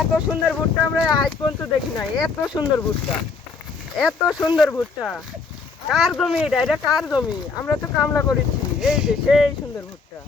এত সুন্দর ভুট্টা আমরা আজ পর্যন্ত দেখি নাই। এত সুন্দর ভুট্টা, এত সুন্দর ভুট্টা। কার জমি এটা? এটা কার জমি? আমরা তো কামলা করেছি। এই যে সেই সুন্দর ভুট্টা।